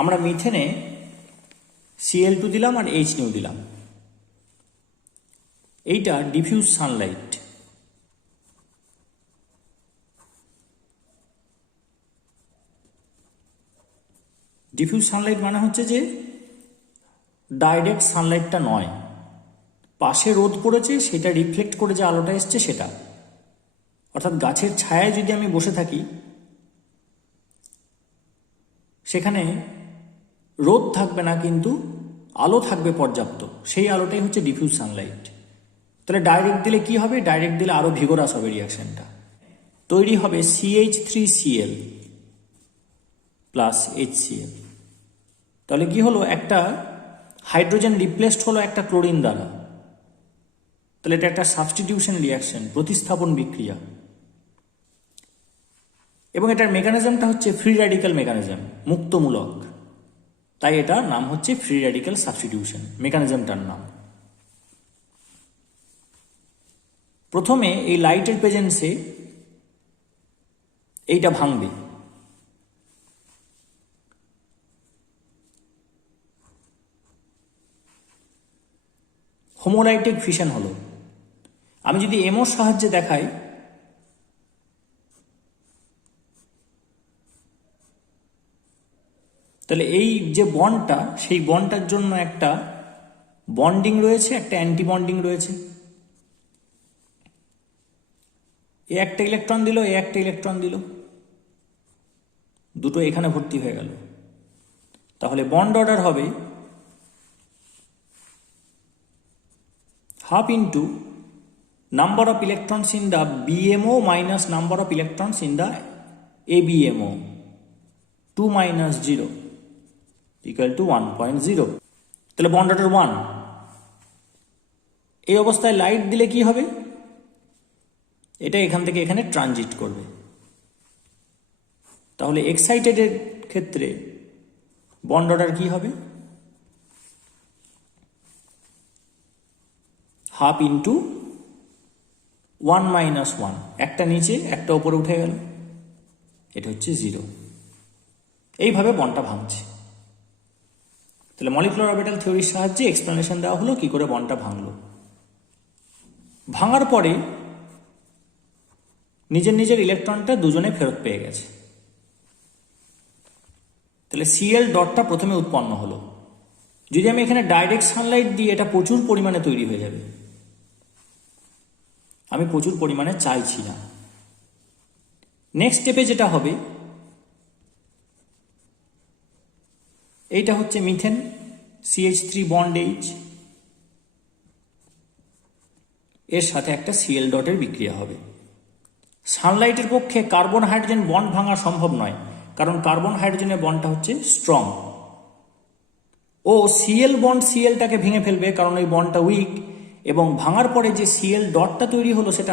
আমরা মিথেনে Cl2 দিলাম আর H new দিলাম। এইটা ডিফিউজ সানলাইট। ডিফিউজ সানলাইট মানে হচ্ছে যে ডাইরেক্ট সানলাইটটা নয়, পাশে রোদ পড়েছে সেটা রিফ্লেক্ট করে যে আলোটা এসছে সেটা। অর্থাৎ গাছের ছায়ায় যদি আমি বসে থাকি, সেখানে রোদ থাকবে না কিন্তু আলো থাকবে পর্যাপ্ত, সেই আলোটাই হচ্ছে ডিফিউজ সানলাইট। তাহলে ডাইরেক্ট দিলে কি হবে? ডাইরেক্ট দিলে আরো ভিগোরাস হবে রিয়াকশনটা, তৈরি হবে CH3Cl প্লাস HCl। তাহলে কি হলো? একটা হাইড্রোজেন রিপ্লেসড হলো একটা ক্লোরিন দ্বারা। তাহলে এটা একটা সাবস্টিটিউশন রিয়াকশন, প্রতিস্থাপন বিক্রিয়া, এবং এটার মেকানিজমটা হচ্ছে ফ্রি র্যাডিক্যাল মেকানিজম, মুক্তমূলক। তাই এটার নাম হচ্ছে ফ্রি র্যাডিক্যাল সাবস্টিটিউশন, মেকানিজমটার নাম। প্রথমে এই লাইটের প্রেজেন্সে এইটা ভাঙবে, হোমোলাইটিক ফিশন হলো। আমি যদি এমোর সাহায্যে দেখাই, তাহলে এই যে বন্ডটা, সেই বন্ডটার জন্য একটা বন্ডিং রয়েছে, একটা অ্যান্টি বন্ডিং রয়েছে। এ একটা ইলেকট্রন দিল, এ একটা ইলেকট্রন দিল, দুটো এখানে ভর্তি হয়ে গেল। তাহলে বন্ড অর্ডার হবে half into number of electrons in the BMO minus number of electrons in the ABMO, 2 minus 0 equal to 1.0। তাহলে বন্ড অর্ডার 1। এই অবস্থায় লাইট দিলে কি হবে? এটা এখান থেকে এখানে ট্রানজিট করবে। তাহলে এক্সাইটেডের ক্ষেত্রে বন্ড অর্ডার কি হবে? হাফ ইন্টু 1 minus 1, একটা নিচে একটা উপরে উঠে গেল, এটা হচ্ছে 0। এইভাবে বন্ডটা ভাঙছে। তাহলে মলিকুলার অরবিটাল থিওরির সাহায্যে এক্সপ্লেনেশন দেওয়া হলো কি করে বন্ডটা ভাঙলো। ভাঙার পরে নিজের নিজের ইলেকট্রনটা দুজনে ফেরত পেয়ে গেছে। তাহলে Cl ডটটা প্রথমে উৎপন্ন হলো। যদি আমি এখানে ডাইরেক্ট সানলাইট দিই, এটা প্রচুর পরিমাণে তৈরি হয়ে যাবে। আমি প্রচুর পরিমাণে চাইছি না। নেক্সট স্টেপে যেটা হবে, এইটা হচ্ছে মিথেন, CH3 বন্ড H, এর সাথে একটা Cl ডটের বিক্রিয়া হবে। সানলাইটের পক্ষে কার্বন হাইড্রোজেন বন্ড ভাঙা সম্ভব নয়, কারণ কার্বন হাইড্রোজেনের বন্ডটা হচ্ছে স্ট্রং। ও Cl বন্ড Clটাকে ভেঙে ফেলবে, কারণ ওই বন্ডটা উইক, এবং ভাঙার পরে যে Cl ডটটা তৈরি হলো সেটা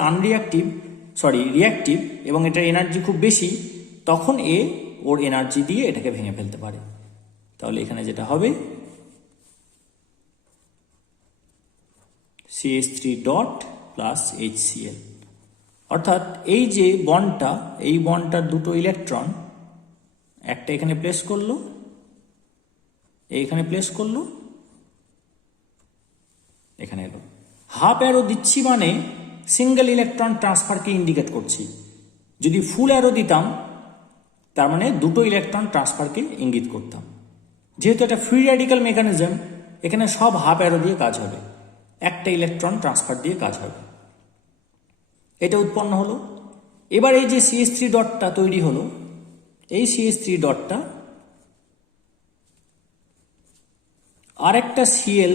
রিয়াক্টিভ, এবং এটার এনার্জি খুব বেশি। তখন ওর এনার্জি দিয়ে এটাকে ভেঙে ফেলতে পারে। তাহলে এখানে যেটা হবে CH3 ডট প্লাস HCl। অর্থাৎ এই যে বন্ডটা, এই বন্ডটার দুটো ইলেকট্রন, একটা এখানে প্লেস করলো, এইখানে প্লেস করলো, এখানে এলো। হাফ অ্যারো দিচ্ছি মানে সিঙ্গেল ইলেকট্রন ট্রান্সফারকে ইন্ডিকেট করছি। যদি ফুল অ্যারো দিতাম, তার মানে দুটো ইলেকট্রন ট্রান্সফারকে ইঙ্গিত করতাম। যেহেতু এটা ফ্রি র্যাডিক্যাল মেকানিজম, এখানে সব হাফ অ্যারো দিয়ে কাজ হবে, একটা ইলেকট্রন ট্রান্সফার দিয়ে কাজ হবে। এটা উৎপন্ন হলো। এবার এই যে CH3 ডটটা তৈরি হলো, এই CH3 ডটটা আরেকটা Cl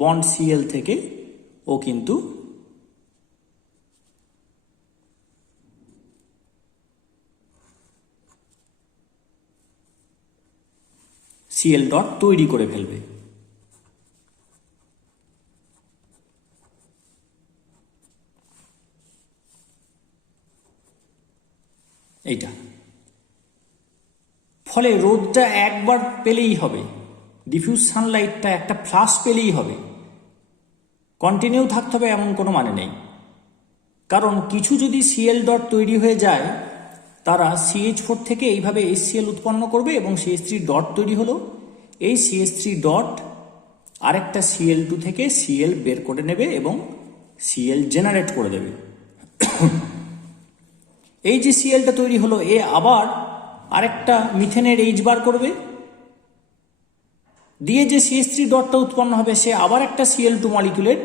বন্ড Cl থেকে ও কিন্তু Cl ডট তৈরি করে ফেলবে। এইটা ফলে রোদটা একবার পেলেই হবে, ডিফিউজ সানলাইটটা একটা ফ্লাশ পেলেই হবে। কন্টিনিউ থাকতে হবে এমন কোনো মানে নেই, কারণ কিছু যদি Cl ডট তৈরি হয়ে যায়, তারা CH4 থেকে এইভাবে HCl উৎপন্ন করবে এবং CH3 ডট তৈরি হলো। এই CH3 ডট আরেকটা Cl2 থেকে Cl বের করে নেবে এবং Cl জেনারেট করে দেবে। এই যে Clটা তৈরি হলো, এ আবার আরেকটা মিথেনের H বার করবে, দিয়ে যে CH3 ডটটা উৎপন্ন হবে সে আবার একটা Cl2 মলিকিউলের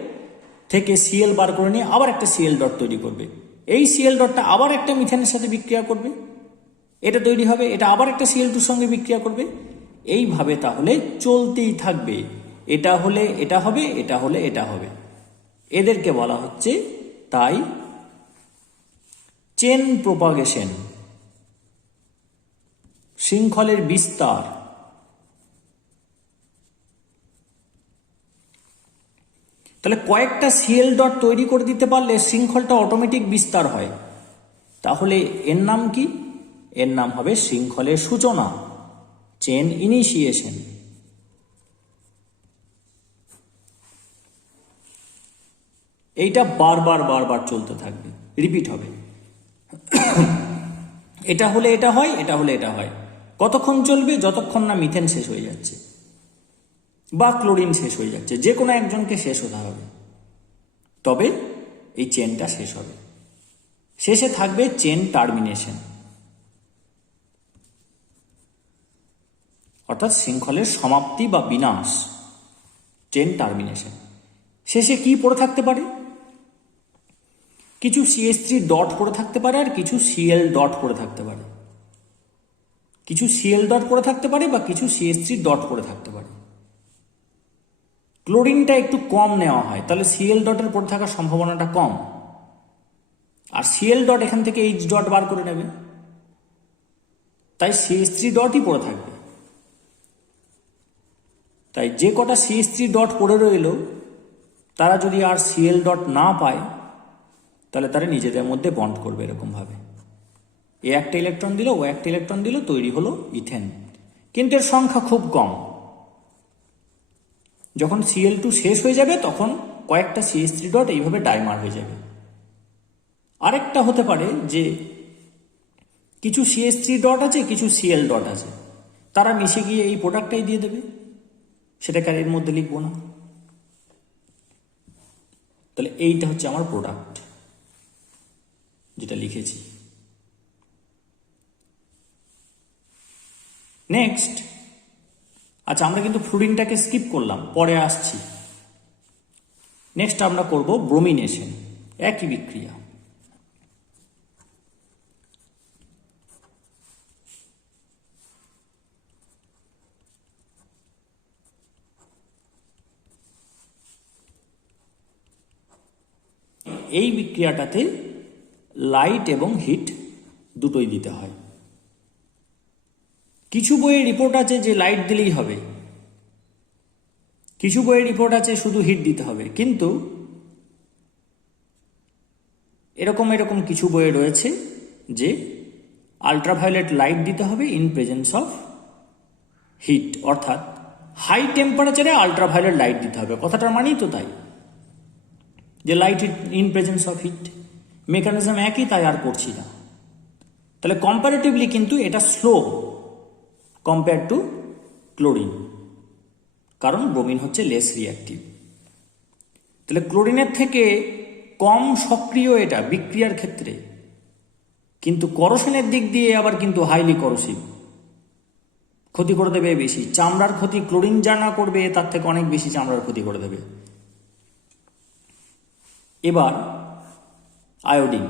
থেকে Cl বার করে নিয়ে আবার একটা Cl ডট তৈরি করবে। এই Cl ডটটা আবার একটা মিথেনের সাথে বিক্রিয়া করবে, এটা তৈরি হবে, এটা আবার একটা Cl2 সঙ্গে বিক্রিয়া করবে। এইভাবে তাহলে চলতেই থাকবে, এটা হলে এটা হবে, এটা হলে এটা হবে। এদেরকে বলা হচ্ছে তাই চেন প্রোপাগেশন, শৃঙ্খলের বিস্তার। তাহলে কয়েকটা Cl ডট তৈরি করে দিতে পারলে শৃঙ্খলটা অটোমেটিক বিস্তার হয়। তাহলে এর নাম কি? এর নাম হবে শৃঙ্খলের সূচনা, চেন ইনিশিয়েশন। এইটা বারবার বারবার চলতে থাকবে, রিপিট হবে। এটা হলে এটা হয়, এটা হলে এটা হয়। কতক্ষণ চলবে? যতক্ষণ না মিথেন শেষ হয়ে যাচ্ছে বা ক্লোরিন শেষ হয়ে যাচ্ছে, যে কোনো একজনকে শেষ হতে হবে, তবে এই চেনটা শেষ হবে। শেষে থাকবে চেন টার্মিনেশন, অর্থাৎ শৃঙ্খলের সমাপ্তি বা বিনাশ, চেন টার্মিনেশন। শেষে কি পড়ে থাকতে পারে? কিছু CH3 ডট পড়ে থাকতে পারে আর কিছু Cl ডট পড়ে থাকতে পারে, কিছু Cl ডট পড়ে থাকতে পারে বা কিছু CH3 ডট পড়ে থাকতে পারে। ক্লোরিনটা একটু কম নেওয়া হয়, তাহলে Cl ডটের পড়ে থাকার সম্ভাবনাটা কম, আর Cl ডট এখান থেকে H ডট বার করে নেবে, তাই CH3 ডটই পড়ে থাকবে। তাই যে কটা CH3 ডট পড়ে রইল তারা যদি আর Cl ডট না পায় তাহলে তারা নিজেদের মধ্যে বন্ড করবে এরকমভাবে, এ একটা ইলেকট্রন দিল, ও একটা ইলেকট্রন দিল, তৈরি হলো ইথেন। কিন্তু এর সংখ্যা খুব কম। যখন Cl2 শেষ হয়ে যাবে তখন কয়েকটা CH3 ডট এইভাবে ডাইমার হয়ে যাবে। আরেকটা হতে পারে যে কিছু CH3 ডট আছে, কিছু Cl ডট আছে, তারা মিশে গিয়ে এই প্রোডাক্টটাই দিয়ে দেবে, সেটাকে আর এর মধ্যে লিখবো না। তাহলে এইটা হচ্ছে আমার প্রোডাক্ট যেটা লিখেছি। নেক্সট, আচ্ছা আমরা কিন্তু ফ্লুরিনটাকে স্কিপ করলাম, পরে আসছি। নেক্সট আমরা করব ব্রোমিনেশন, একই বিক্রিয়া। এই বিক্রিয়াটাতে লাইট এবং হিট দুটোই দিতে হয়। কিছু বইয়ের রিপোর্ট আছে যে লাইট দিলেই হবে, কিছু বইয়ের রিপোর্ট আছে শুধু হিট দিতে হবে, কিন্তু এরকম এরকম কিছু বইয়ে রয়েছে যে আলট্রাভায়োলেট লাইট দিতে হবে ইন প্রেজেন্স অফ হিট, অর্থাৎ হাই টেম্পারেচারে আলট্রাভায়োলেট লাইট দিতে হবে। কথাটার মানেই তো তাই, যে light in presence of heat, mechanism একই, তাই আর করছি না। তাহলে কম্পারেটিভলি কিন্তু এটা স্লো কম্পেয়ার টু ক্লোরিন, কারণ ব্রোমিন হচ্ছে লেস রিঅ্যাক্টিভ। তাহলে ক্লোরিনের থেকে কম সক্রিয় এটা বিক্রিয়ার ক্ষেত্রে, কিন্তু করোশনের দিক দিয়ে আবার কিন্তু হাইলি করোসিভ, ক্ষতি করে দেবে বেশি। চামড়ার ক্ষতি ক্লোরিন যা না করবে তার থেকে অনেক বেশি চামড়ার ক্ষতি করে দেবে। এবার আয়োডিন,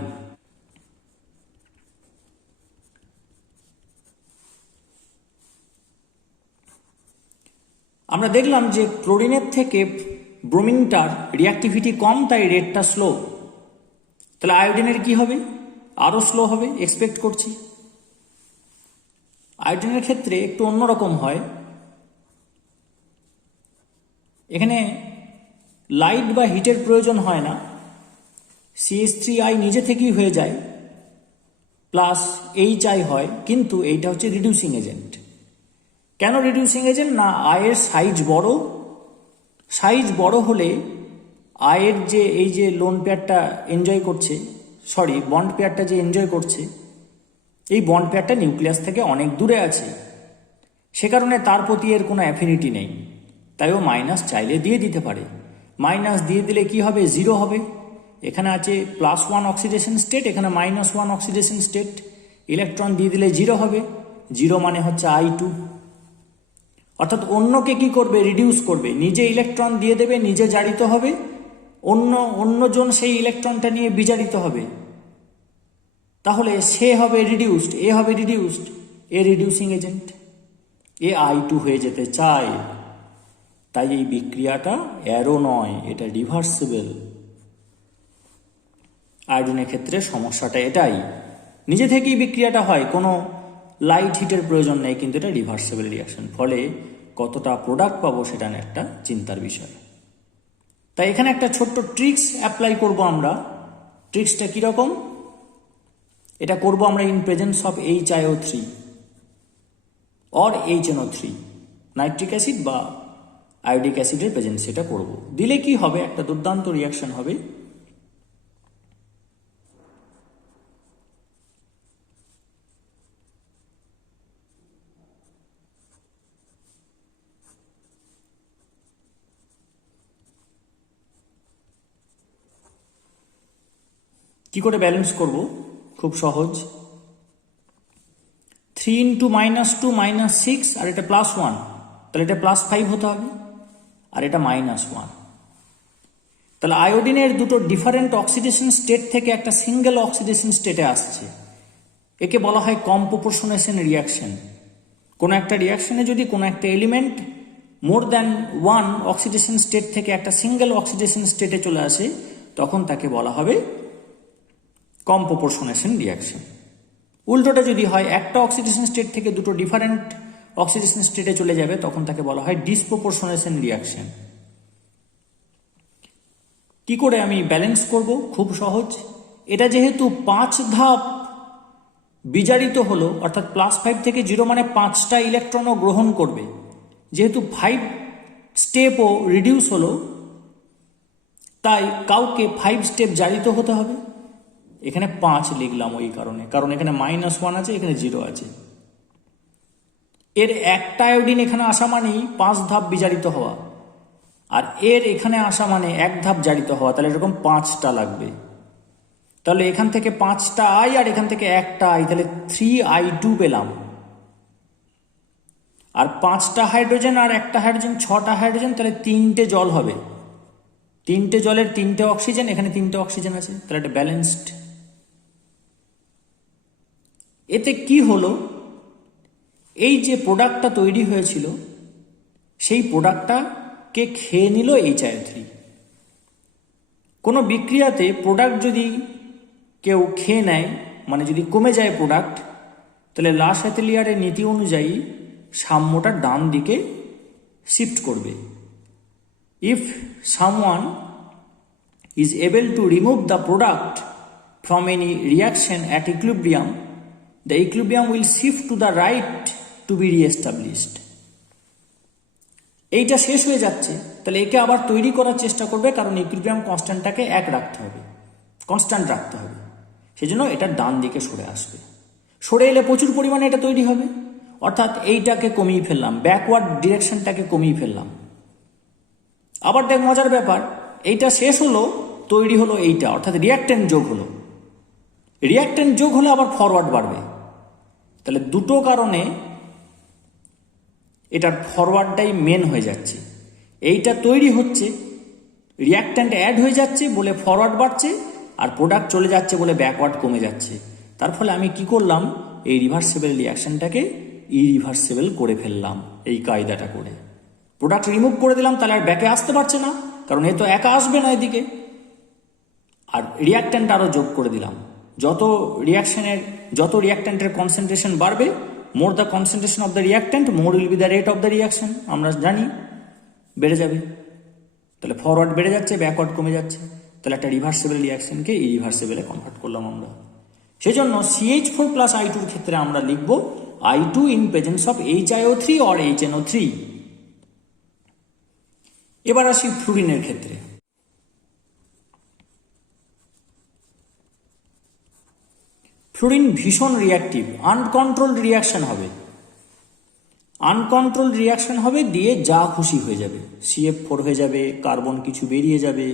আমরা দেখলাম যে ক্লোরিনের থেকে ব্রোমিনটার রিঅ্যাক্টিভিটি কম, তাই রেটটা স্লো। তাহলে আয়োডিনের কি হবে? আরও স্লো হবে, এক্সপেক্ট করছি। আয়োডিনের ক্ষেত্রে একটু অন্যরকম হয়, এখানে লাইট বা হিটের প্রয়োজন হয় না, CH3I নিজে থেকেই হয়ে যায়, প্লাস HI হয়, কিন্তু এইটা হচ্ছে রিডিউসিং এজেন্ট। কেন রিডিউসিং এজেন্ট? না, আয়ের সাইজ বড়, সাইজ বড় হলে আয়ের যে এই যে লোন পেয়ারটা এনজয় করছে, সরি বন্ড পেয়ারটা যে এনজয় করছে, এই বন্ড পেয়ারটা নিউক্লিয়াস থেকে অনেক দূরে আছে, সে কারণে তার প্রতি এর কোনো অ্যাফিনিটি নেই, তাই ও মাইনাস চাইলে দিয়ে দিতে পারে। মাইনাস দিয়ে দিলে কি হবে? জিরো হবে। এখানে আছে +1 অক্সিডেশন স্টেট, এখানে -1 অক্সিডেশন স্টেট, ইলেকট্রন দিয়ে দিলে জিরো হবে। জিরো মানে হচ্ছে I2, অর্থাৎ অন্যকে কি করবে? রিডিউস করবে। নিজে ইলেকট্রন দিয়ে দেবে, নিজে জারিত হবে, অন্যজন সেই ইলেকট্রনটা নিয়ে বিজারিত হবে, তাহলে সে হবে রিডিউসড, এ হবে রিডিউসড, এ রিডিউসিং এজেন্ট, এ I2 হয়ে যেতে চায়। তাই এই বিক্রিয়াটা অ্যারো নয়, এটা রিভার্সিবল। আয়োডিনের ক্ষেত্রে সমস্যাটা এটাই, নিজে থেকেই বিক্রিয়াটা হয়, কোনো লাইট হিটের প্রয়োজন নেই, কিন্তু এটা রিভার্সিবল রিয়াকশন। ফলে কতটা প্রোডাক্ট পাবো সেটা একটা চিন্তার বিষয়। তাই এখানে একটা ছোট্ট ট্রিক্স অ্যাপ্লাই করব আমরা। ট্রিক্সটা কীরকম? এটা করব আমরা in presence of HiO3 or HNO3, nitric acid বা আয়োডিক অ্যাসিডের প্রেজেন্স, এটা করব। দিলে কি হবে? একটা দুর্দান্ত রিয়াকশন হবে। কি করে ব্যালেন্স করব? খুব সহজ। 3 × -2 -6, আর এটা +1, তাহলে এটা +5 হতে হবে, আর এটা -1। তাহলে আয়োডিনের দুটো ডিফারেন্ট অক্সিডেশন স্টেট থেকে একটা সিঙ্গেল অক্সিডেশন স্টেটে আসছে, একে বলা হয় কম্পোপোর্শনেশন রিয়াকশন। কোনো একটা রিয়াকশনে যদি কোনো একটা element more than one oxidation state থেকে একটা সিঙ্গেল অক্সিডেশন স্টেটে চলে আসে, তখন তাকে বলা হবে কম্পোপোর্শনেশন রিয়াকশন। উল্টোটা যদি হয়, একটা অক্সিডেশন স্টেট থেকে দুটো ডিফারেন্ট অক্সিডেশন স্টেটে চলে যাবে, তখন তাকে বলা হয় ডিসপ্রপোর্শনেশন রিয়াকশন। কি করে আমি ব্যালেন্স করব? খুব সহজ। এটা যেহেতু 5 ধাপ বিজারিত হলো, অর্থাৎ +5 থেকে 0 মানে 5টা ইলেকট্রনও গ্রহণ করবে, যেহেতু 5 স্টেপও রিডিউস হলো, তাই কাউকে 5 স্টেপ জারিত হতে হবে। এখানে 5 লিখলাম ওই কারণে, কারণ এখানে -1 আছে, এখানে 0 আছে। এর একটা আয়োডিন এখানে আসা মানেই 5 ধাপ বিজারিত হওয়া, আর এর এখানে আসা মানে 1 ধাপ জারিত হওয়া, তাহলে এরকম 5টা লাগবে। তাহলে এখান থেকে 5টা I আর এখান থেকে একটা I, তাহলে 3I2 পেলাম। আর 5টা হাইড্রোজেন আর একটা হাইড্রোজেন, 6টা হাইড্রোজেন, তাহলে 3টে জল হবে। 3টে জলের 3টে অক্সিজেন, এখানে 3টে অক্সিজেন আছে, তাহলে এটা ব্যালেন্সড। এতে কি হলো? এই যে প্রোডাক্টটা তৈরি হয়েছিল, সেই প্রোডাক্টটাকে খেয়ে নিল HiO3। কোনো বিক্রিয়াতে প্রোডাক্ট যদি কেউ খেয়ে নেয়, মানে যদি কমে যায় প্রোডাক্ট, তাহলে লা শ্যাতেলিয়ারের নীতি অনুযায়ী সাম্যটা ডান দিকে শিফট করবে। If someone is able to remove the product from any reaction at equilibrium, the equilibrium will shift to the right to be re-established. এইটা শেষ হয়ে যাচ্ছে, তাহলে একে আবার তৈরি করার চেষ্টা করবে, কারণ ইকুইলিব্রিয়াম কনস্ট্যান্টটাকে রাখতে হবে, কনস্ট্যান্ট রাখতে হবে। সেজন্য এটা ডান দিকে সরে আসবে। সরে এলে প্রচুর পরিমাণে এটা তৈরি হবে, অর্থাৎ এইটাকে কমিয়ে ফেললাম, ব্যাকওয়ার্ড ডিরেকশনটাকে কমিয়ে ফেললাম। আবার দেখ মজার ব্যাপার, এইটা শেষ হলো, তৈরি হলো এইটা, অর্থাৎ রিয়াক্ট্যান্ট যোগ হলো। রিয়াক্ট্যান্ট যোগ হলে আবার ফরওয়ার্ড বাড়বে, তাহলে দুটো কারণে এটার ফরওয়ার্ডটাই মেন হয়ে যাচ্ছে। এইটা তৈরি হচ্ছে, রিয়াক্ট্যান্ট অ্যাড হয়ে যাচ্ছে বলে ফরওয়ার্ড বাড়ছে, আর প্রোডাক্ট চলে যাচ্ছে বলে ব্যাকওয়ার্ড কমে যাচ্ছে। তার ফলে আমি কি করলাম? এই রিভার্সিবল রিয়াকশনটাকে ইরিভার্সিবল করে ফেললাম এই কায়দাটা করে। প্রোডাক্ট রিমুভ করে দিলাম, তাহলে আর ব্যাকে আসতে পারছে না, কারণ এ তো একা আসবে না এদিকে। আর রিয়াক্ট্যান্ট আরও যোগ করে দিলাম। যত রিয়াক্ট্যান্টের কনসেন্ট্রেশন বাড়বে, more the concentration of the reactant, more will be the rate of the reaction, আমরা জানি বেড়ে যাবে। তাহলে ফরওয়ার্ড বেড়ে যাচ্ছে, ব্যাকওয়ার্ড কমে যাচ্ছে, তাহলে একটা রিভার্সিবল রিয়াকশনকে ইরিভার্সিবলে কনভার্ট করলাম আমরা। সেজন্য CH4+I2 ক্ষেত্রে আমরা লিখব I2 in presence of HiO3 or HNO3। এবার আসি ফ্লুরিনের ক্ষেত্রে। ফ্লোরিন ভীষণ রিয়াক্টিভ, আনকন্ট্রোলড রিয়াকশন হবে, আনকন্ট্রোলড রিয়াকশন হবে, দিয়ে যা খুশি হয়ে যাবে, CF4 হয়ে যাবে, কার্বন কিছু বেরিয়ে যাবে,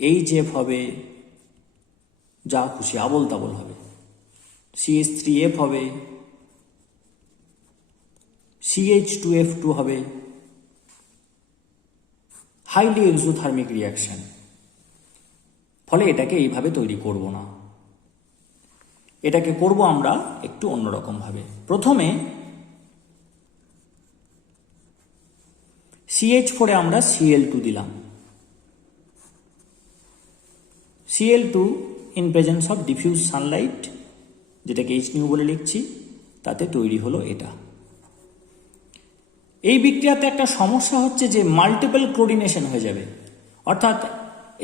HF হবে, যা খুশি আবল তাবল হবে, CH3F হবে, CH2F2 হবে, হাইলি এক্সোথার্মিক রিয়াকশন। ফলে এটাকে এইভাবে তৈরি করব না, এটাকে করব আমরা একটু অন্যরকম ভাবে। প্রথমে CH4 এ আমরা Cl2 দিলাম, Cl2 in presence of diffuse Sunlight, যেটাকে Hν বলে লিখছি, তাতে তৈরি হলো এটা। এই বিক্রিয়াতে একটা সমস্যা হচ্ছে যে মাল্টিপল ক্লোরিনেশন হয়ে যাবে, অর্থাৎ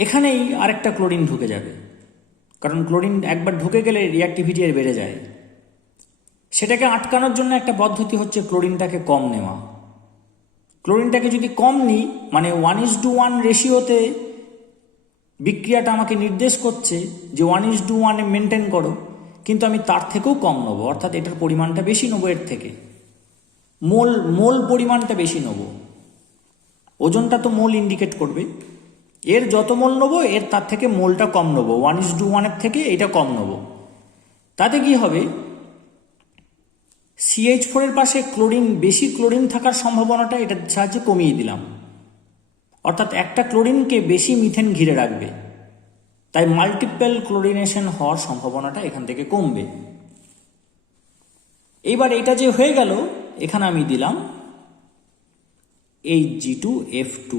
এখানেই আরেকটা ক্লোরিন ঢুকে যাবে, কারণ ক্লোরিন একবার ঢুকে গেলে রিঅ্যাক্টিভিটি এর বেড়ে যায়। সেটাকে আটকানোর জন্য একটা পদ্ধতি হচ্ছে ক্লোরিনটাকে কম নেওয়া। ক্লোরিনটাকে যদি কম নিই, মানে 1:1 রেশিওতে বিক্রিয়াটা আমাকে নির্দেশ করছে যে 1:1 মেনটেন করো, কিন্তু আমি তার থেকেও কম নেবো, অর্থাৎ এটার পরিমাণটা বেশি নেবো, এর থেকে মোল পরিমাণটা বেশি নেব। ওজনটা তো মোল ইন্ডিকেট করবে, এর যত মোল নেবো এর তার থেকে মোলটা কম নেবো, 1:1 এর থেকে এটা কম নেবো। তাতে কি হবে, CH4 এর পাশে বেশি ক্লোরিন থাকার সম্ভাবনাটা এটার সাহায্যে কমিয়ে দিলাম, অর্থাৎ একটা ক্লোরিনকে বেশি মিথেন ঘিরে রাখবে, তাই মাল্টিপল ক্লোরিনেশন হওয়ার সম্ভাবনাটা এখান থেকে কমবে। এইবার এটা যে হয়ে গেল, এখানে আমি দিলাম Hg2F2।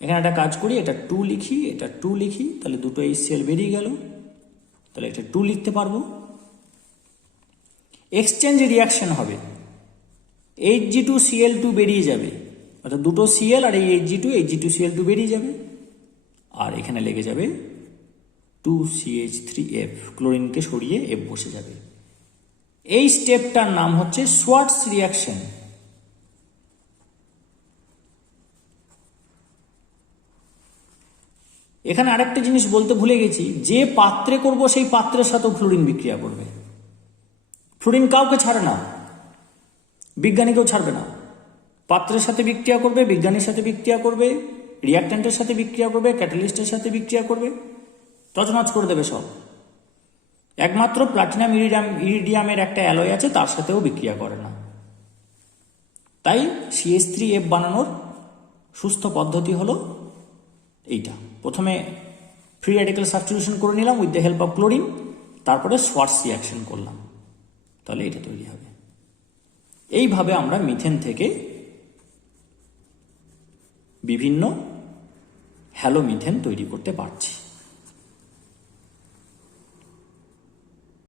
এখানে একটা কাজ করি, এটা 2 লিখি, এটা 2 লিখি, তাহলে দুটো HCl বেরিয়ে গেল, তাহলে এটা 2 লিখতে পারবো। এক্সচেঞ্জ রিয়াকশন হবে, Hg2Cl2 বেরিয়ে যাবে, অর্থাৎ দুটো Cl আর এই Hg2Cl2 বেরিয়ে যাবে, আর এখানে লেগে যাবে 2CH3F, ক্লোরিনকে সরিয়ে F বসে যাবে। এই স্টেপটার নাম হচ্ছে সোয়ার্টস রিয়াকশন। এখানে আরেকটা জিনিস বলতে ভুলে গেছি, যে পাত্রে করব সেই পাত্রের সাথেও ফ্লোরিন বিক্রিয়া করবে। ফ্লোরিন কাউকে ছাড়ে না, বিজ্ঞানীকেও ছাড়বে না, পাত্রের সাথে বিক্রিয়া করবে, বিজ্ঞানীর সাথে বিক্রিয়া করবে, রিয়াক্ট্যান্টের সাথে বিক্রিয়া করবে, ক্যাটালিস্টের সাথে বিক্রিয়া করবে, তছনছ করে দেবে সব। একমাত্র প্লাটিনাম ইরিডিয়ামের একটা অ্যালয় আছে, তার সাথেও বিক্রিয়া করে না। তাই CH3F বানানোর সুস্থ পদ্ধতি হলো এইটা। প্রথমে ফ্রি র্যাডিক্যাল সাবস্টিটিউশন করে নিলাম with the help of chlorine, তারপরে সোয়ার্টস রিয়াকশন করলাম, তাহলে এটা তৈরি হবে। এইভাবে আমরা মিথেন থেকে বিভিন্ন হ্যালো মিথেন তৈরি করতে পারছি।